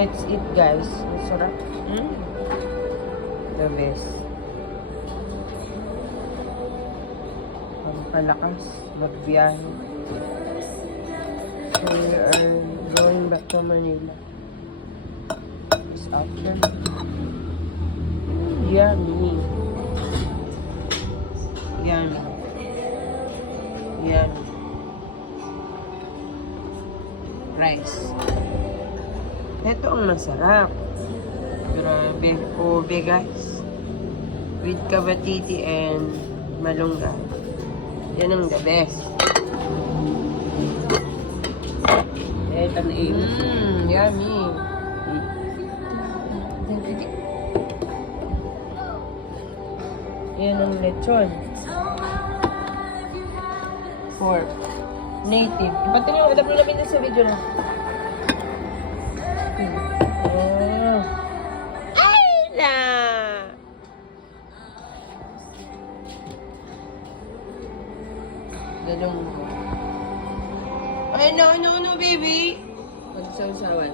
Let's eat, guys. Ang sarap. The best. Pampalakas. Magbiyahe. So, we are going back to Manila. It's after. Yummy. Yummy. Yummy. Rice. Ito ang masarap. Grabe. Kobe, guys. With kabatiti and malunggay. Yan ang the best. Ito na yummy. Yan ang lechon. Pork. Native. Pati yung alam nyo namin sa video na. Ay na! Galong. Ay, no, baby! Magsawsawan.